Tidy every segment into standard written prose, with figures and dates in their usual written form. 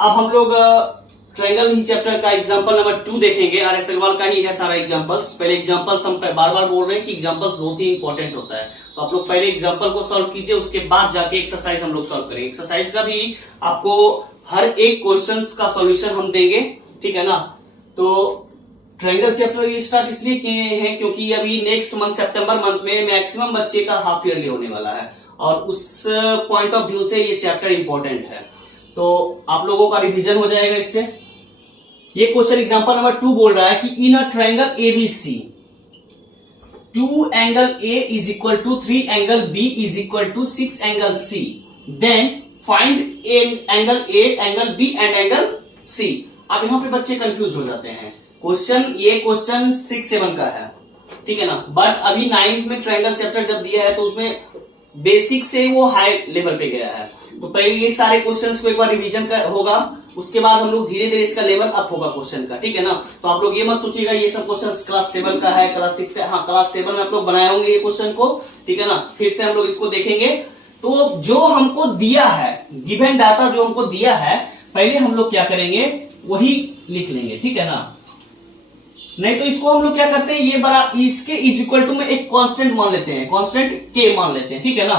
अब हम लोग ट्रायंगल ही चैप्टर का एग्जांपल नंबर 2 देखेंगे। आर एस अग्रवाल का ही है सारा एग्जांपल्स। पहले एग्जांपल्स हम बार बार बोल रहे हैं कि एग्जांपल्स बहुत ही इंपॉर्टेंट होता है, तो आप लोग पहले एग्जांपल को सॉल्व कीजिए, उसके बाद जाके एक्सरसाइज हम लोग सॉल्व करेंगे। एक्सरसाइज का भी आपको हर एक क्वेश्चन का सॉल्यूशन हम देंगे, ठीक है ना। तो ट्रायंगल चैप्टर ये स्टार्ट इसलिए किए हैं क्योंकि अभी नेक्स्ट मंथ सितंबर मंथ में मैक्सिमम बच्चे का हाफ ईयरली होने वाला है, और उस पॉइंट ऑफ व्यू से ये चैप्टर इंपॉर्टेंट है, तो आप लोगों का रिवीजन हो जाएगा इससे। ये क्वेश्चन एग्जांपल नंबर 2 बोल रहा है कि in a triangle ABC 2 angle A is equal to 3 angle B is equal to 6 angle C, then find angle A, angle B and angle C. अब यहां पे बच्चे कंफ्यूज हो जाते हैं। ये क्वेश्चन 6-7 का है, ठीक है ना, बट अभी 9th में ट्रायंगल चैप्टर जब दिया है तो उसमें बेसिक से वो हाई लेवल पे गया है, तो पहले ये सारे क्वेश्चंस को एक बार रिवीजन होगा, उसके बाद हम लोग धीरे धीरे इसका लेवल अप होगा क्वेश्चन का, ठीक है ना। तो आप लोग ये मत सोचिएगा ये सब क्वेश्चन क्लास 7 का है, क्लास 6 का। हाँ, क्लास 7 में आप लोग बनाए होंगे ये क्वेश्चन को, ठीक है ना। फिर से हम लोग इसको देखेंगे। तो जो हमको दिया है, गिवन डाटा जो हमको दिया है, पहले हम लोग क्या करेंगे वही लिख लेंगे, ठीक है ना। नहीं तो इसको हम लोग क्या करते हैं, ये बड़ा इसके इज इक्वल टू में एक कांस्टेंट मान लेते हैं, कांस्टेंट के मान लेते हैं, ठीक है ना।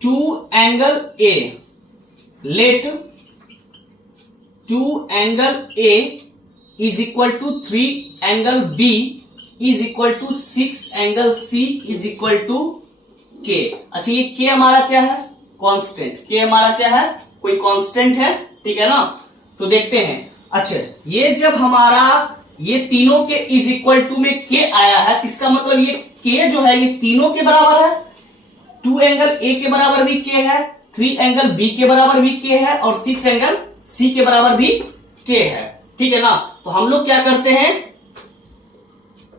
2 angle A, let 2 angle A is equal to 3 angle B is equal to 6 angle C is equal to K. अच्छा, ये के हमारा क्या है, कांस्टेंट। के हमारा क्या है, कोई कांस्टेंट है, ठीक है ना। तो देखते हैं। अच्छा, ये जब हमारा ये तीनों के इज इक्वल टू में के आया है, इसका मतलब ये के जो है ये तीनों के बराबर है। 2 एंगल ए के बराबर भी के है, 3 एंगल बी के बराबर भी के है, और 6 एंगल सी के बराबर भी के है, ठीक है ना। तो हम लोग क्या करते हैं,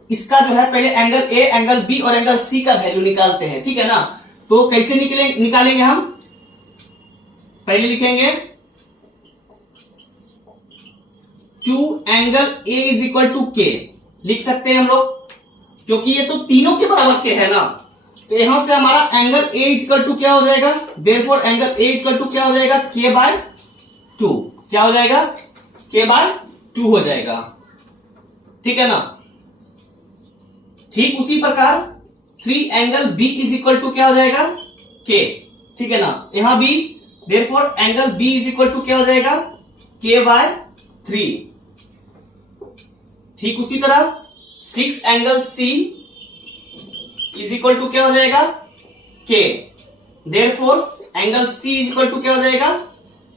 इसका जो है पहले एंगल ए, एंगल बी और एंगल सी का वैल्यू निकालते हैं, ठीक है ना। तो कैसे निकालेंगे हम, पहले लिखेंगे 2 angle A is equal to K, लिख सकते हैं हम लोग, क्योंकि ये तो तीनों के बराबर के है ना। तो यहां से हमारा angle A is equal to क्या हो जाएगा, therefore angle A is equal to क्या हो जाएगा, के बाय 2। क्या हो जाएगा, के बाय 2 हो जाएगा, ठीक है ना। ठीक उसी प्रकार 3 angle B is equal to क्या हो जाएगा, के, ठीक है ना। यहां भी therefore angle B is equal to क्या हो जाएगा, के बाय 3। ठीक उसी तरह 6 angle C is equal to क्या हो जाएगा, के, therefore angle C is equal to क्या हो जाएगा,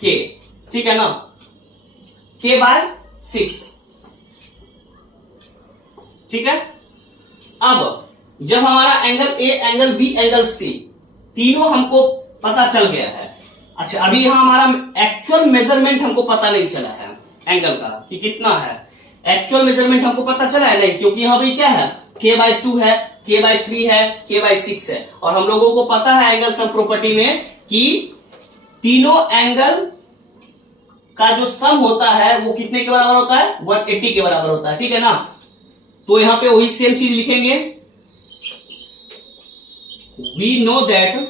के, ठीक है ना, के बाय 6, ठीक है। अब जब हमारा angle A, angle B, angle C तीनों हमको पता चल गया है। अच्छा, अभी यहां हमारा एक्चुअल मेजरमेंट हमको पता नहीं चला है एंगल का कि कितना है। एक्चुअल मेजरमेंट हमको पता चला है नहीं, क्योंकि यहां भी क्या है, के बाय 2 है, के बाय 3 है, के बाय 6 है, और हम लोगों को पता है एंगल सम प्रॉपर्टी में कि तीनों एंगल का जो सम होता है वो कितने के बराबर होता है, 180 के बराबर होता है, ठीक है ना। तो यहां पे वही सेम चीज लिखेंगे, we know that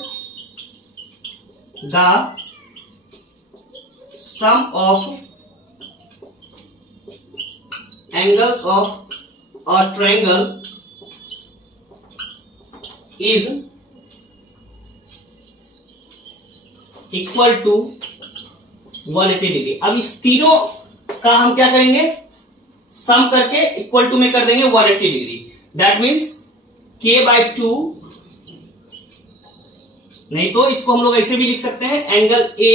the sum of angles of a triangle is equal to 180 degree. अब इस तीनों का हम क्या करेंगे, सम करके इक्वल टू में कर देंगे 180 degree. That means k by 2, नहीं तो इसको हम लोग ऐसे भी लिख सकते हैं, angle a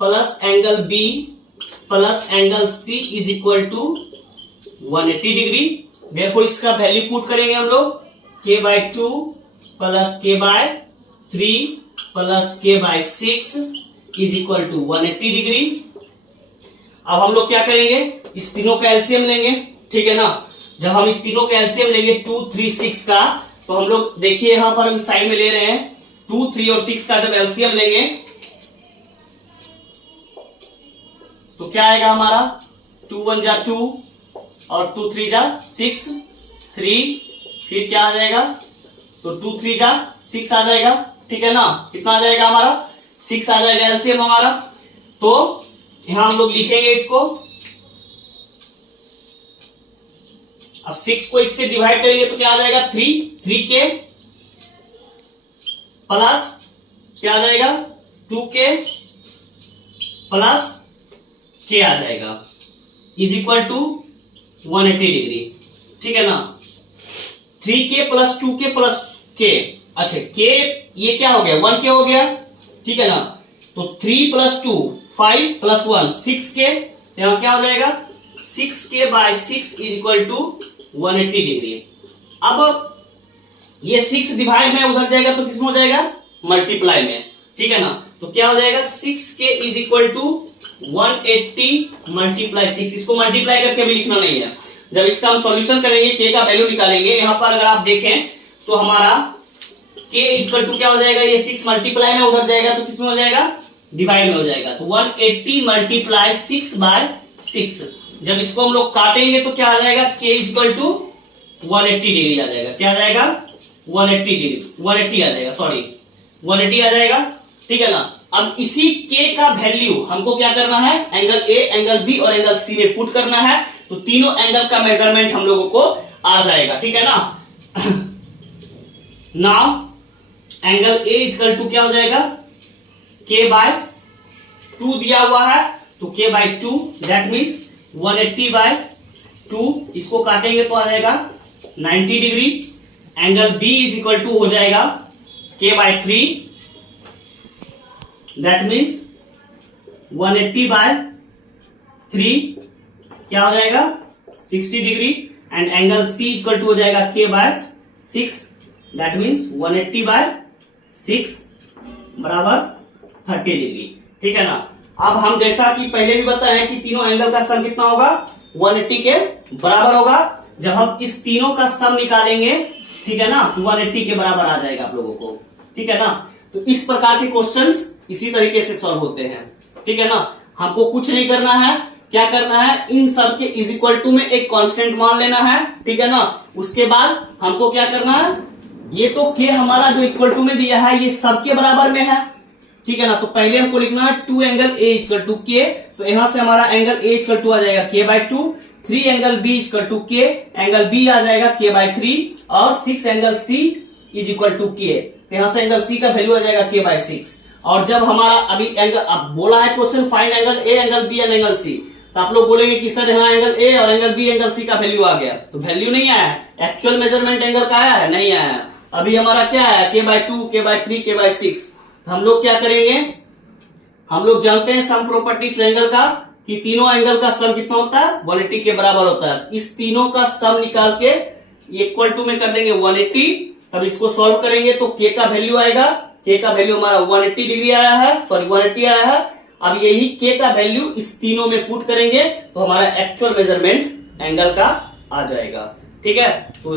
plus angle b plus angle c is equal to 180 degree. Therefore इसका वैल्यू पुट करेंगे हम लोग, k by 2 plus k by 3 plus k by 6 is equal to 180 degree. अब हम लोग क्या करेंगे, इस तीनों का एलसीएम लेंगे, ठीक है ना। जब हम इस तीनों का एलसीएम लेंगे 2, 3, 6 का, तो हम लोग देखिए यहां पर हम साइड में ले रहे हैं 2, 3 और 6 का जब एलसीएम लेंगे तो क्या आएगा हमारा, 2 1 जा 2 और 2 3 जा 6, 3, फिर क्या आ जाएगा, तो 2 3 जा 6 आ जाएगा, ठीक है ना। कितना आ जाएगा हमारा 6 आ जाएगा एलसीएम हमारा। तो यहां हम लोग लिखेंगे इसको, अब 6 को इससे डिवाइड करेंगे तो क्या आ जाएगा 3k प्लस क्या आ जाएगा 2k प्लस k आ जाएगा इज इक्वल टू 180 डिग्री। ठीक है ना, 3k plus 2k plus k। अच्छा k ये क्या हो गया 1k हो गया। ठीक है ना, तो 3 प्लस 2 5 प्लस 1 6k, यहां क्या हो जाएगा 6k by 6 is equal to 180 degree. अब ये 6 डिवाइड में उधर जाएगा तो किसमें हो जाएगा मल्टीप्लाई में। ठीक है ना, तो क्या हो जाएगा 6k is equal to 180 multiply 6। इसको मल्टीप्लाई करके भी लिखना नहीं है, जब इसका हम सॉल्यूशन करेंगे k का वैल्यू निकालेंगे। यहां पर अगर आप देखें तो हमारा k इक्वल टू क्या हो जाएगा, ये 6 मल्टीप्लाई में उधर जाएगा तो किसमें हो जाएगा डिवाइड में हो जाएगा। तो 180 मल्टीप्लाई 6 बाय 6, जब इसको हम लोग काटेंगे तो क्या आ जाएगा k इक्वल टू 180 डिग्री आ जाएगा। क्या आ जाएगा 180 डिग्री 180 आ जाएगा, सॉरी 180 आ जाएगा। ठीक है ना, अब इसी k का वैल्यू हमको क्या करना है एंगल A, एंगल B और एंगल C में पुट करना है, तो तीनों एंगल का मेजरमेंट हम लोगों को आ जाएगा। ठीक है ना, now angle A equal to क्या हो जाएगा k बाय 2 दिया हुआ है, तो k by 2 that means 180 by 2, इसको काटेंगे तो आ जाएगा 90 degree. Angle B is equal to हो जाएगा k by 3 that means 180 by 3 क्या हो जाएगा 60 degree. And angle C equal to हो जाएगा k by 6 that means 180 by 6 बराबर 30 डिग्री। ठीक है ना, अब हम जैसा कि पहले भी बताया कि तीनों एंगल का सम कितना होगा 180 के बराबर होगा। जब हम इस तीनों का सम निकालेंगे, ठीक है ना, तो 180 के बराबर आ जाएगा आप लोगों को। ठीक है ना, तो इस प्रकार के क्वेश्चंस इसी तरीके से सॉल्व होते हैं। ठीक है ना, हमको कुछ नहीं करना है, क्या करना है इन सब के इज इक्वल टू में एक कांस्टेंट मान लेना है। ठीक है ना, उसके बाद हमको क्या करना है, ये तो k हमारा जो इक्वल टू में दिया है ये सबके बराबर में है। ठीक है ना, तो पहले हमको लिखना है 2 angle A equal to k, तो यहां से हमारा एंगल A इक्वल टू आ जाएगा k by 2, 3 angle B equal to k, angle B आ जाएगा k बाय 3 और 6 angle C is equal to k, तो यहां से एंगल C का वैल्यू आ जाएगा k बाय 6। और जब हमारा अभी एंगल अब बोला है question find angle A, angle B and angle C, तो आप लोग बोलेंगे कि सर यहाँ एंगल A और एंगल B एंगल C का वैल्यू आ गया, तो वैल्यू नहीं आया है, एक्चुअल मेजरमेंट एंगल का आया है नहीं आया है। अभी हमारा क्या है k by 2, k by 3, k by 6। हम लोग क्या करेंगे, हम लोग जानते हैं सम प्रॉपर्टी ट्रायंगल का कि तीनों एंगल का सम कितना होता है 180 के बराबर होता है। इस तीनों का सम निकाल के इक्वल टू में कर देंगे 180, तब इसको सॉल्व करेंगे तो k का वैल्यू आएगा, k का वैल्यू हमारा 180 डिग्री आया है, सॉरी 180 आया है। अब यही k का वैल्यू इस तीनों में पुट करेंगे तो हमारा एक्चुअल मेजरमेंट एंगल का आ जाएगा। ठीक है, तो